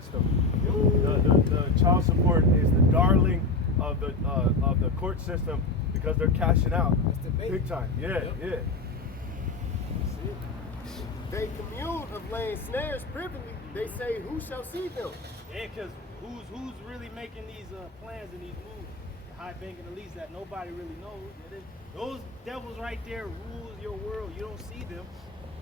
system. The child support is the darling of the court system because they're cashing out big time. Yeah, yeah. They commune of laying snares privily. They say, who shall see them? Yeah, because who's really making these plans and these moves? The high bank and the least that nobody really knows. Those devils right there rule your world. You don't see them.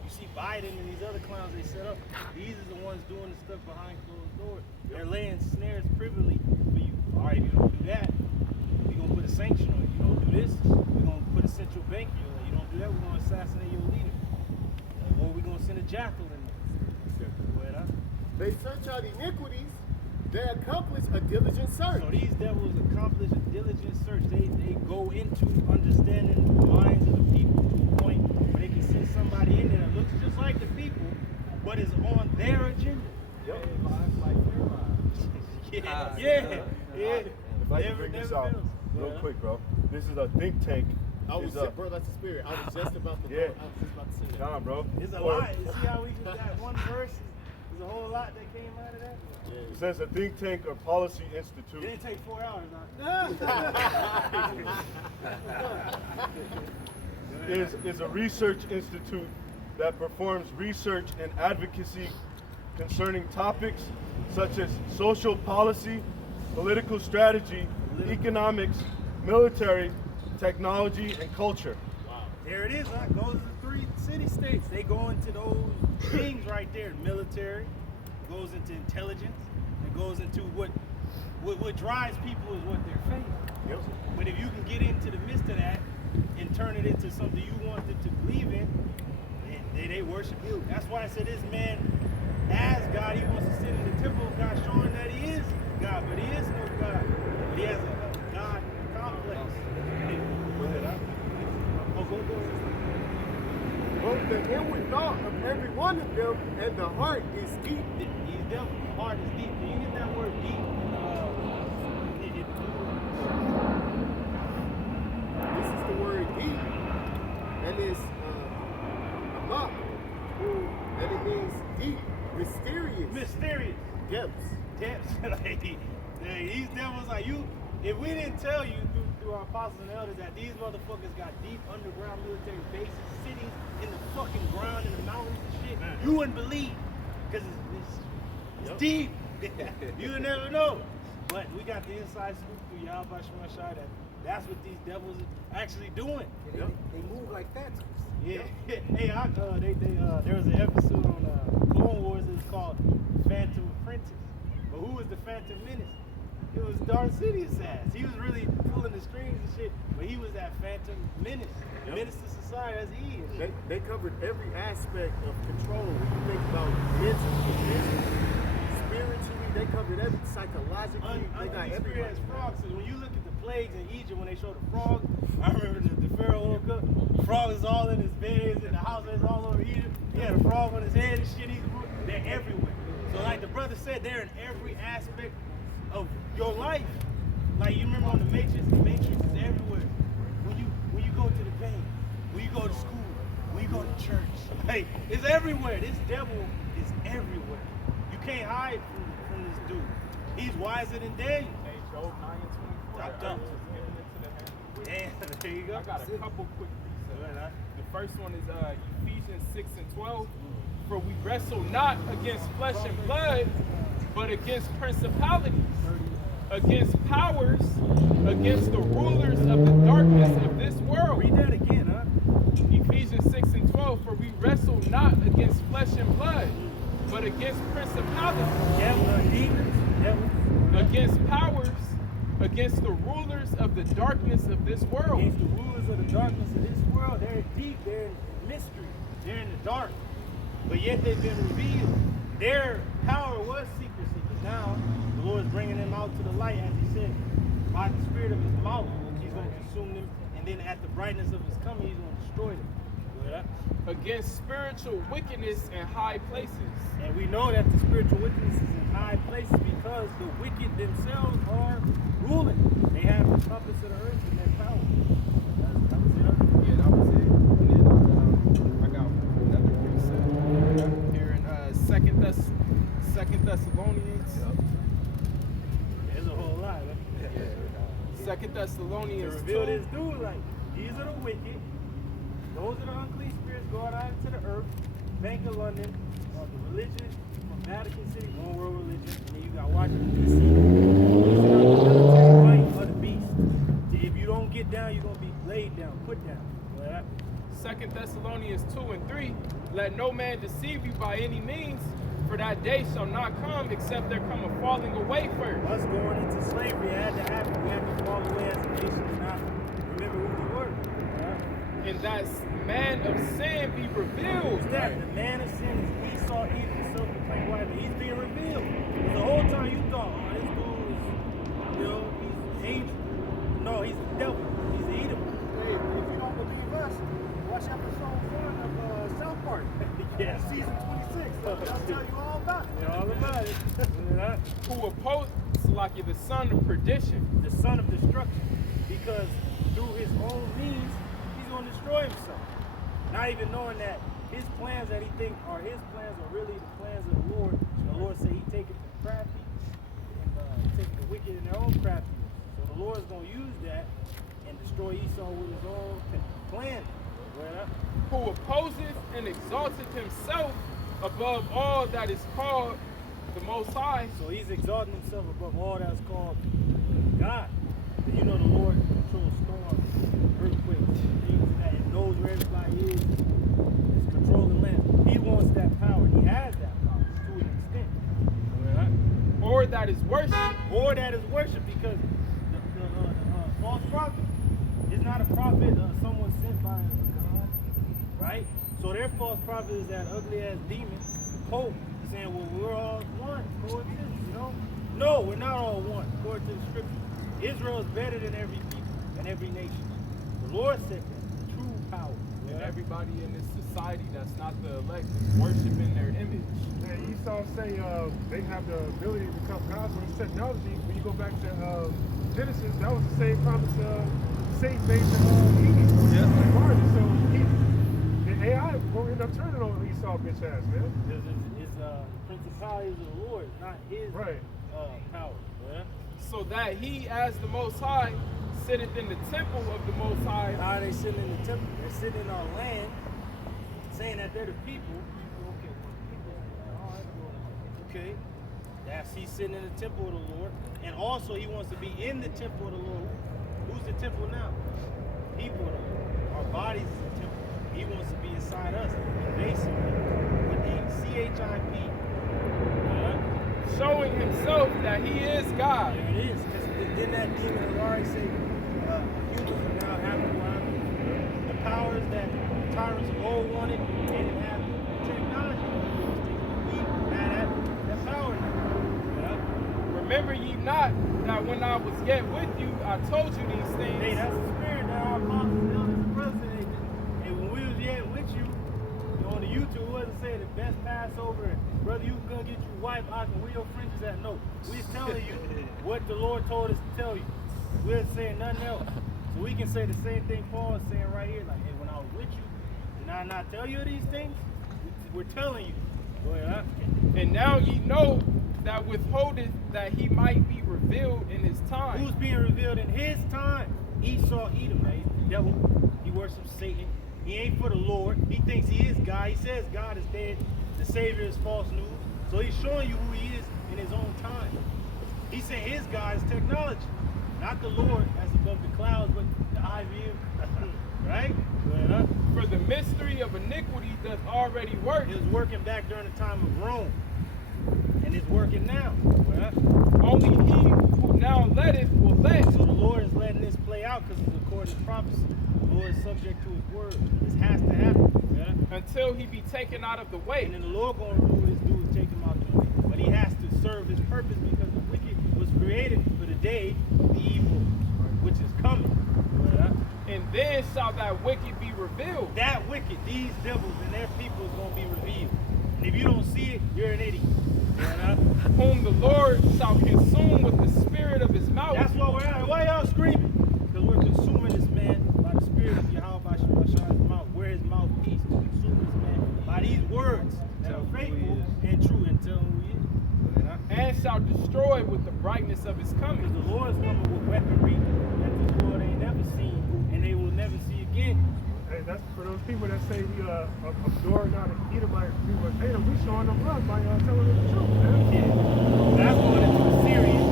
You see Biden and these other clowns they set up. These are the ones doing the stuff behind closed doors. They're laying snares privily for you. All right, if you don't do that, we're going to put a sanction on you. You don't do this, we're going to put a central bank in you. You don't do that, we're going to assassinate your leader. Or we're going to send a jackal in there. They search out iniquities. They accomplish a diligent search. So these devils accomplish a diligent search. They go into understanding the minds of the people to a point where they can send somebody in there that looks just like the people, but is on their agenda. Yep. Yeah. If I can bring this out real quick, bro. This is a think tank. Bro, that's the spirit. I was just about to yeah. I was just about to say that. Nah, bro. It's a lot. You see how we just got one verse? There's a whole lot that came out of that. Yeah. It says a think tank or policy It institute. didn't take 4 hours. is a research institute that performs research and advocacy concerning topics such as social policy, political strategy, economics, military, technology, and culture. Wow. There it is, huh? Goes to 3 city-states. They go into those things right there. Military, goes into intelligence, it goes into what drives people is what they're faith. Yep. But if you can get into the midst of that and turn it into something you want it to believe in, they worship you. That's why I said this man, as God, he wants to sit in the temple of God, showing that he is God, but he is no God. He has a God complex. Both the inward thought of every one of them and the heart is deep. These devils, the heart is deep. Can you get that word deep? This is the word deep, and it's amok, and it means deep, mysterious depths. Like, these devils are you. If we didn't tell you through our apostles and elders that these motherfuckers got deep underground military bases, cities in the fucking ground, in the mountains and shit, you wouldn't believe. Because it's deep. You would never know. But we got the inside scoop through Yahweh Shemashai that that's what these devils are actually doing. Yeah, they move like phantoms. Yeah. Hey, there was an episode on Clone Wars that was called Phantom Apprentice. But who was the Phantom Menace? It was Darth Sidious ass. He was really pulling the strings and shit, but he was that Phantom Menace. Menace to society as he is. They covered every aspect of control. When you think about mentally, spiritually, they covered every psychologically. They got everybody. As frogs. So when you look at the plagues in Egypt, when they show the frogs, I remember the Pharaoh woke up. The frog is all in his bed, in the house, it's all over Egypt. He had a frog on his head and shit. They're everywhere. So like the brother said, they're in every aspect of your life. Like you remember on the Matrix is everywhere. When you go to the bank, when you go to school, when you go to church, like it's everywhere. This devil is everywhere. You can't hide from this dude. He's wiser than Daniel. Hey, Job 9 and 24. Chopped I up. was just giving it to the hand. Damn, there you go. I got a couple quick precepts. The first one is Ephesians 6 and 12. For we wrestle not against flesh and blood, but against principalities, against powers, against the rulers of the darkness of this world. Read that again, huh? Ephesians 6 and 12. For we wrestle not against flesh and blood, but against principalities, against powers, against the rulers of the darkness of this world. Against the rulers of the darkness of this world. They're deep, they're in mystery, they're in the dark. But yet they've been revealed. Their power was secrecy, but now the Lord is bringing them out to the light, as he said, by the spirit of his mouth, he's going to consume them, and then at the brightness of his coming, he's going to destroy them. Against spiritual wickedness in high places. And we know that the spiritual wickedness is in high places because the wicked themselves are ruling. They have the compass of the earth in their power. That was it. Yeah, that was it. And then I got another precept here in Second Thessalonians There's a whole lot, man. 2 Thessalonians To 2. reveal this dude, like, these are the wicked. Those are the unclean spirits going out into the earth. Bank of London, the religion from Vatican City, one world religion. And then you got Washington, D.C. These are the military might of the beast. If you don't get down, you're going to be laid down, put down. Well, 2 Thessalonians 2 and 3, let no man deceive you by any means, for that day shall not come except there come a falling away first. us going into slavery had to happen. We had to fall away as a nation and not remember who we were. And that man of sin be revealed. Who's that? The man of sin is Esau, Edom, the self-proclaimed wife. He's being revealed. Because the whole time you thought, oh, this dude is, he's an angel. No, he's the devil. He's the Edom. Hey, if you don't believe us, watch episode 1 of South Park. Yeah. Season 26. They'll tell you all about it. They're all about it. Who opposed Salaki, the son of perdition. The son of destruction. Because through his own means, he's going to destroy himself. Not even knowing that his plans that he thinks are his plans are really the plans of the Lord. The Lord said he take it from crafty and take the wicked in their own craftiness. So the Lord is going to use that and destroy Esau with his own plan. Who opposeth and exalteth himself above all that is called the Most High. So he's exalting himself above all that's called God. And you know the Lord controls storms, earthquakes, things like that, and knows where everybody is controlling land. He wants that power. He has that power to an extent. Or that is worship. Or that is worship, because the false prophet is not a prophet, someone sent by God, right? So their false prophet is that ugly ass demon, Pope, saying, well, we're all one, coexist, you know? No, we're not all one, according to the scripture. Israel is better than every people and every nation. The Lord said that, true power. And everybody in this society that's not the elect is worshiping their image. And Esau say they have the ability to become gods with this technology. When you go back to Genesis, that was the same promise Satan made to Eve. Yeah. So the AI will end up turning on Esau bitch ass, man. Because it's principalities of the Lord, not his power. Yeah? So that he, as the Most High, sitteth in the temple of the Most High. How are they sitting in the temple? They're sitting in our land, saying that they're the people. Okay. That's he's sitting in the temple of the Lord. And also he wants to be in the temple of the Lord. Who's the temple now? People of the Lord. Our bodies is the temple. He wants to be inside us. Basically, with the CHIP. Showing himself that he is God. There it is. Because didn't that demon already say humans are now having one? The powers that tyrants of old wanted, they didn't have technology. We had that power now. Remember ye not that when I was yet with you, I told you these things. Hey, that's the spirit that our apostles, elders, and brothers said. Hey, when we was yet with you, on the YouTube, it wasn't saying the best Passover, and brother, you gonna get your wife out and where your fringes at. No, we was telling you what the Lord told us to tell you. We wasn't saying nothing else. So we can say the same thing Paul is saying right here, like, hey, when I was with you, did I not tell you these things? We're telling you. Go ahead, huh? And now ye know that withholdeth that he might be revealed in his time. Who's being revealed in his time? Esau, Edom, man. He's the devil. He worships Satan. He ain't for the Lord. He thinks he is God. He says God is dead. The Savior is false news. So he's showing you who he is in his own time. He said his God is technology. Not the Lord as above the clouds, but the IVM. Right? For the mystery of iniquity doth already work. It was working back during the time of Rome. And it's working now. Only he who now letteth will let. So the Lord is letting this play out because it's according to prophecy. The Lord is subject to his word. This has to happen. Until he be taken out of the way. And then the Lord going to remove this dude and take him out the way. But he has to serve his purpose because the wicked was created for the day of the evil, which is coming. And then shall that wicked be revealed. That wicked, these devils and their people is going to be revealed. And if you don't see it, you're an idiot. Whom the Lord shall consume with the spirit of his mouth. That's why we're out. Why y'all screaming? Because we're consuming this man by the spirit of Yahweh Shemashah's mouth. Where his mouthpiece to consume this man by these words that are faithful and true, and tell him who he is. And shall shall destroy with the brightness of his Because coming. the Lord's coming with weaponry that this world ain't never seen and they will never see again. Hey, that's for those people that say we absorb not an Edomite. Hey, we showing them love by telling them the truth, man. Yeah. That's going into the serious.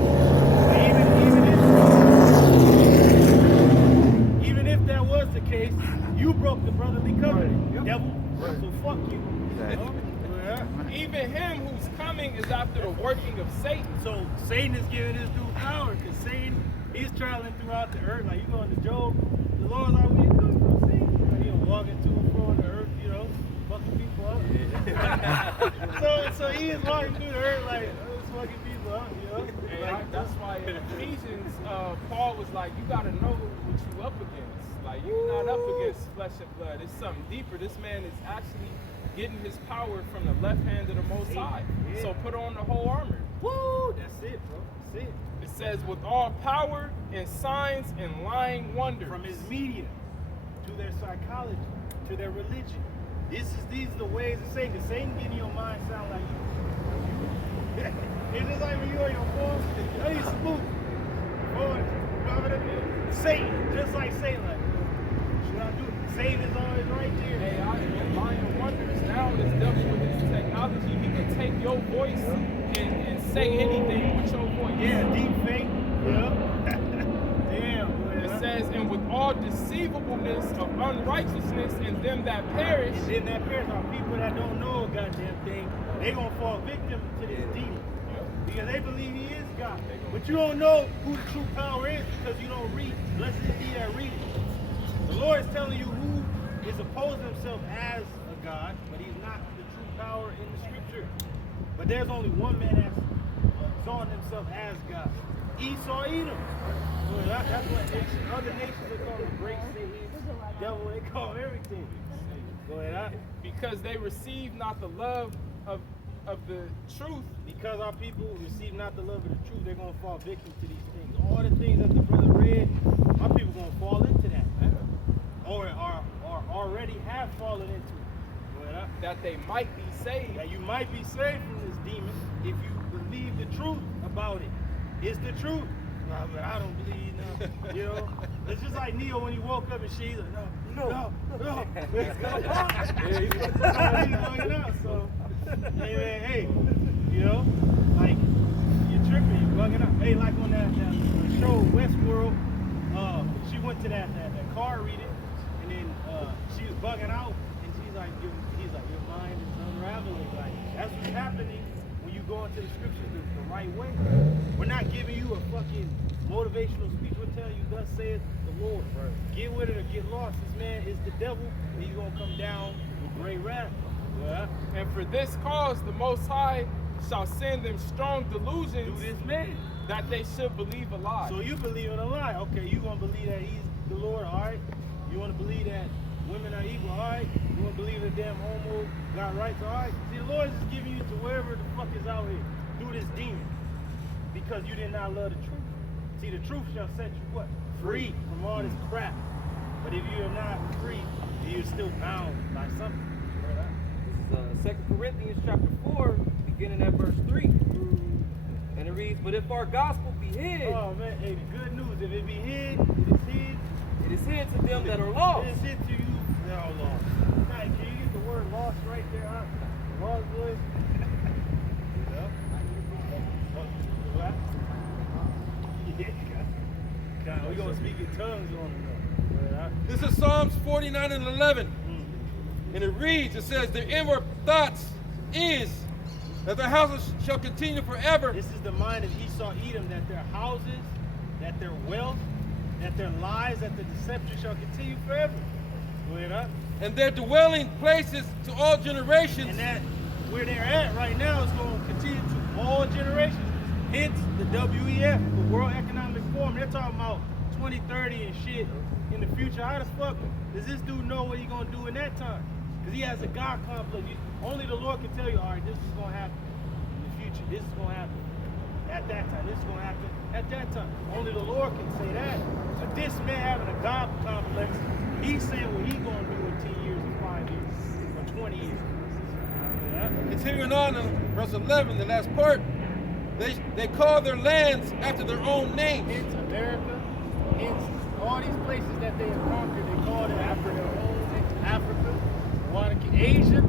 Even if that was the case, you broke the brotherly covenant, Right. devil. Right. So fuck you. Exactly. Yeah. Even him who's coming is after the working of Satan. So Satan is giving his due power because Satan, he's traveling throughout the earth. Like you going to Job, the Lord's like, where you come from, Satan? He'll walk into and fro the earth, you know, fucking people up. so he is walking through the earth like, fucking people up, you know? And that's why in Ephesians, Paul was like, you gotta know what you up against. Like, you're not up against flesh and blood. It's something deeper. This man is actually getting his power from the left hand of the Most High. Yeah. So put on the whole armor. Woo! That's it, bro. That's it. It says, with all power and signs and lying wonders. From his media to their psychology to their religion. These are the ways of Satan. Because Satan getting your mind sound like you. It's just like when you're on your phone, hey, spook. Satan, just like Satan, like, should I do it? Satan is always right there. Hey, and lying wonders. Now this devil with his technology, he can take your voice and say anything with your voice. Yeah, deep fake. Yeah. Damn, boy. It says, and with all deceivableness of unrighteousness in them that perish. And then that parents are people that don't know a goddamn thing. They gonna fall victim to this demon. Because they believe he is God. But you don't know who the true power is because you don't read. Blessed is he that reads. The Lord is telling you who is opposing himself as a God, but he's not the true power in the scripture. But there's only one man that's exalting himself as God. Esau Edom. Well, that's what other nations are calling the great Satan, devil, they call him everything. Go ahead. Because they receive not the love of the truth. Because our people receive not the love of the truth, they're going to fall victim to these things. All the things that the brother read, our people going to fall into that. Or already have fallen into it. Well, That they might be saved. that you might be saved from this demon if you believe the truth about it. It's the truth. Nah, but I don't believe now. You know? It's just like Neo when he woke up and shit, he's like, no. Let's go. He's bugging out, so. Hey, you know, like you're tripping, you're bugging out. Hey, like on that show Westworld, she went to that car reading, and then she was bugging out, and he's like, your mind is unraveling. Like that's what's happening when you go into the scriptures the right way. We're not giving you a fucking motivational speech. We're telling you, thus saith the Lord. Right. Get with it or get lost. This man is the devil, and he's gonna come down with great wrath. Yeah. And for this cause, the Most High shall send them strong delusions Do this man. that they should believe a lie. So you believe in a lie. Okay, you want to believe that he's the Lord, all right? You want to believe that women are equal, all right? You want to believe that damn homo got rights, all right? See, the Lord is just giving you to wherever the fuck is out here through this demon because you did not love the truth. See, the truth shall set you what? Free from all this crap. But if you are not free, you're still bound by something. This is 2 Corinthians chapter 4, beginning at verse 3. And it reads, but if our gospel be hid, Oh man, hey, the good news, if it be hid, it is hid. it is hid to them that are lost. It is hid to you that are lost. Now, can you get the word lost right there, huh? The lost boys. You know? What? Yeah, God. We're going to speak in tongues on it. This is Psalms 49 and 11. And it reads, it says, the inward thoughts is that their houses shall continue forever. This is the mind of Esau Edom, that their houses, that their wealth, that their lies, that the deception shall continue forever. Go ahead, huh? And their dwelling places to all generations. And that where they're at right now is going to continue to all generations. Hence the WEF, the World Economic Forum. They're talking about 2030 and shit in the future. How the fuck does this dude know what he's going to do in that time? Because he has a God complex. Only the Lord can tell you, all right, this is going to happen in the future. This is going to happen at that time. This is going to happen at that time. Only the Lord can say that. But this man having a God complex, he's saying what he's going to do in 10 years or 5 years or 20 years. Yeah. Continuing on in verse 11, the last part, They call their lands after their own names. Hence America, hence all these places that they have conquered, they call it Africa. Africa, Asia.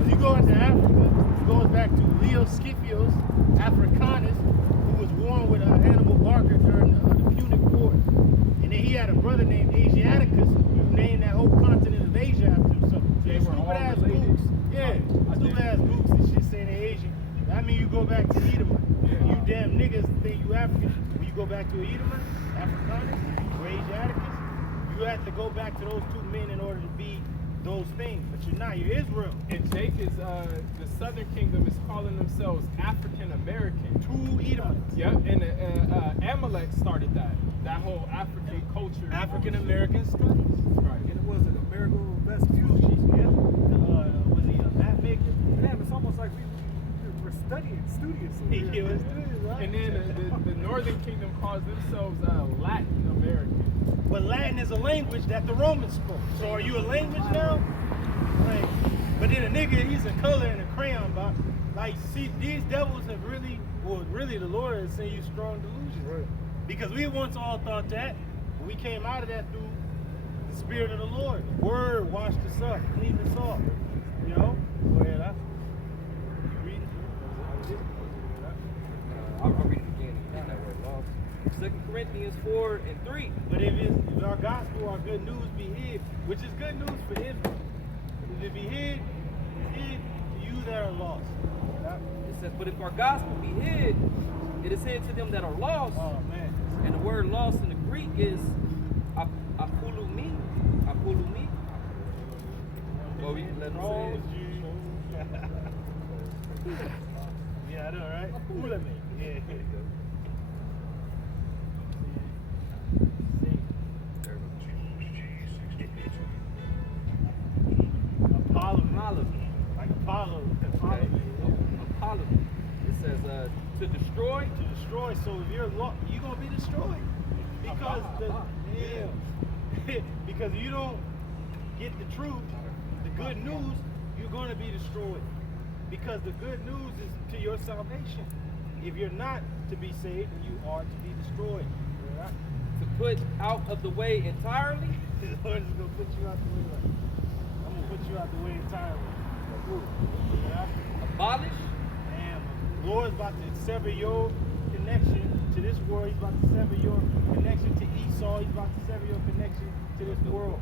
If you go into Africa, it goes back to Leo Scipio's Africanus, who was born with Hannibal Barca during the Punic Wars. And then he had a brother named Asiaticus, who named that whole continent of Asia after him. So They were stupid all ass related. gooks. Yeah, stupid ass gooks and shit saying they're Asian. That mean you go back to Edomite. You damn niggas think you African. When you go back to Edomite, Africanus, or Asiaticus, you have to go back to those two men in order to be those things. But you're not. You're Israel. And Jake is the Southern Kingdom is calling themselves African American. Two Edomites. Yep, and Amalek started that whole African culture. African American studies. Right. And it was an Amerigo Vespucci. Yeah. Was he a map maker? Damn, it's almost like we're studying, studious. He was, right? And then the Northern Kingdom calls themselves Latin American. But Latin is a language that the Romans spoke. So are you a language now? Like, but then a nigga, he's a color and a crayon, but like, see, these devils have really, well, really the Lord has sent you strong delusions. Right. Because we once all thought that, but we came out of that through the Spirit of the Lord. The Word washed us up, cleaned us off. You know? Go ahead, you read it? I'll read it again. That word lost. 2 Corinthians 4:3. But if our gospel, our good news be hid, which is good news for Israel. If it be hid, it's hid to you that are lost. It says, but if our gospel be hid, it is hid to them that are lost. Oh man. And the word lost in the Greek is apulumi. Apulumi. Well, we can let them say it. Yeah, I know, right? Apulumi. Yeah. Apollo. Like Apollo. Okay. Apollo. It says to destroy. To destroy. So if you're lost, you're gonna be destroyed. Because because if you don't get the truth, the good news, you're gonna be destroyed. Because the good news is to your salvation. If you're not to be saved, you are to be destroyed. Right? To put out of the way entirely. The Lord is gonna put you out the way. Like, I'm gonna put you out the way entirely. Yeah? Abolish. Damn, the Lord's about to sever your connection to this world. He's about to sever your connection to Esau. He's about to sever your connection to this world.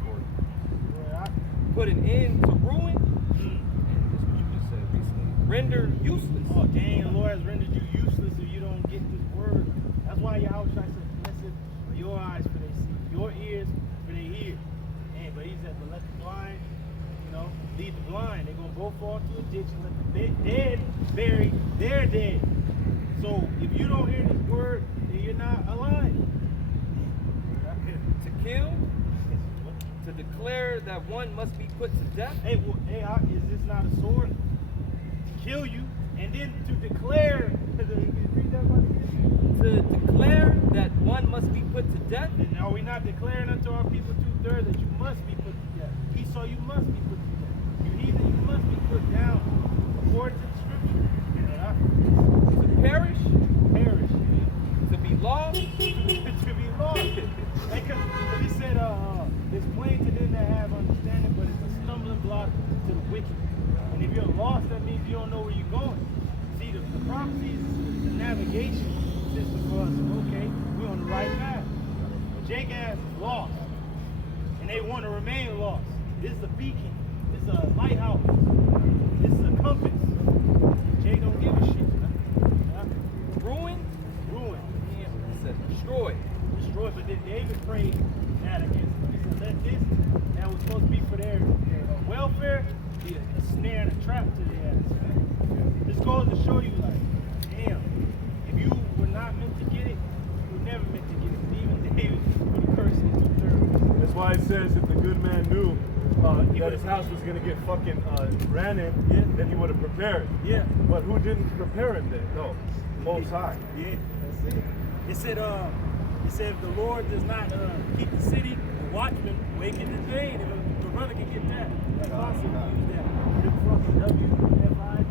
Yeah? Put an end to ruin. And this is what you just said recently. Render useless. Oh, dang, the Lord has rendered you useless if you don't get this word. That's why Yahweh says, blessed are your eyes for they see, your ears for they hear. And, but he said, but let the blind, lead the blind. They're going to both fall to a ditch and let the dead bury their dead. So if you don't hear this word, then you're not alive. To kill. To declare that one must be put to death. Hey, is this not a sword? To kill you, and then to declare, read that one again? To declare that one must be put to death. And are we not declaring unto our people 2/3 that you must be put to death? Esau, you must be put to death. You heathen, you must be put down according to the scripture. To perish. Perish. To be lost. To be lost. Because he said, it's plain to them that have understanding, but it's a stumbling block to the wicked. And if you're lost, that means you don't know where you're going. See, the prophecy is the navigation system for us. Okay, we're on the right path. But Jacob's is lost, and they want to remain lost. This is a beacon. This is a lighthouse. This is a compass. Jay don't give a shit. Ruin. Ruin. It says destroy. Destroy. But then David prayed that against them. He said, let this that was supposed to be for their welfare be a snare and a trap to their ass. This goes to show you, like, damn, if you were not meant to get it, you were never meant to get it. Even David put a curse in 2/3. That's why it says if the good man knew that his house was going to get fucking ran in, then he would have prepared. Yeah. But who didn't prepare him then? No. Most High. Yeah, that's it. It said if the Lord does not keep the city, the watchman wake in the day. If the brother can get that, that's awesome. Use that. Big fucking W.